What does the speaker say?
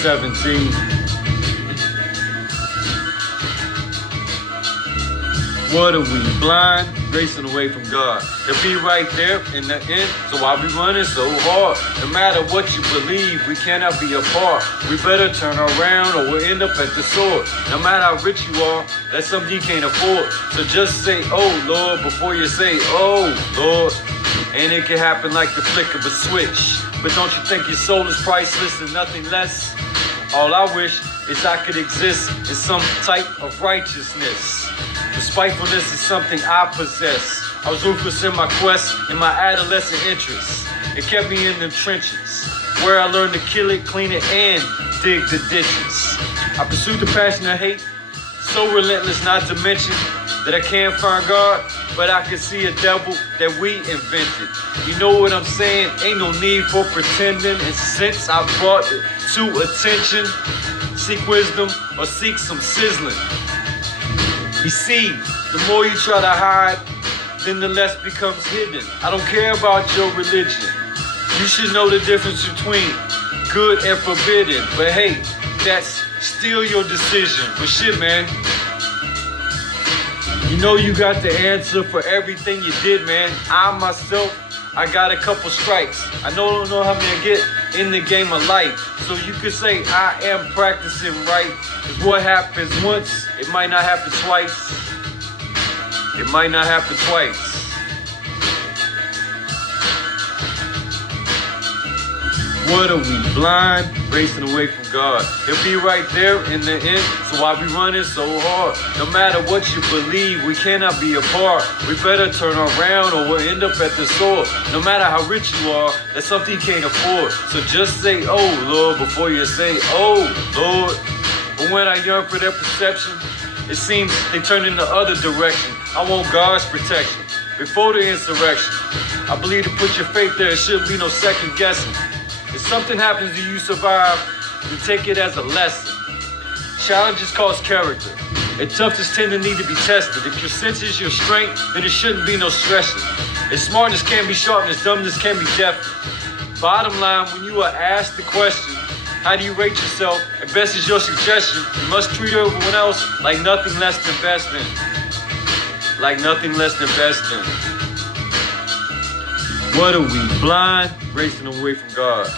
17. What are we, blind, racing away from God? He'll be right there in the end, so why be running so hard? No matter what you believe, we cannot be apart. We better turn around or we'll end up at the sword. No matter how rich you are, that's something you can't afford. So just say, oh Lord, before you say, oh Lord. And it can happen like the flick of a switch. But don't you think your soul is priceless and nothing less? All I wish is I could exist in some type of righteousness. The spitefulness is something I possess. I was ruthless in my quest, in my adolescent interests. It kept me in the trenches, where I learned to kill it, clean it, and dig the ditches. I pursued the passion of hate, so relentless not to mention that I can't find God, but I can see a devil that we invented. You know what I'm saying? Ain't no need for pretending. And since I brought it to attention, seek wisdom or seek some sizzling. You see, the more you try to hide, then the less becomes hidden. I don't care about your religion. You should know the difference between good and forbidden. But hey, that's still your decision. But shit, man, you know you got the answer for everything you did, man. I myself, I got a couple strikes. I don't know how many I get in the game of life. So you could say I am practicing right. Cause what happens once, it might not happen twice. It might not happen twice. What are we, blind, racing away from God? He'll be right there in the end, so why be running so hard? No matter what you believe, we cannot be apart. We better turn around or we'll end up at the sword. No matter how rich you are, that's something you can't afford. So just say, oh Lord, before you say, oh Lord. But when I yearn for their perception, it seems they turn in the other direction. I want God's protection. Before the insurrection, I believe to put your faith there, it shouldn't be no second guessing. If something happens to you survive, then take it as a lesson. Challenges cause character, and toughness tend to need to be tested. If your sense is your strength, then it shouldn't be no stressing. If smartness can be sharpness, dumbness can be deafening. Bottom line, when you are asked the question, how do you rate yourself, and best is your suggestion, you must treat everyone else like nothing less than best in. Like nothing less than best in. What are we, blind, racing away from God?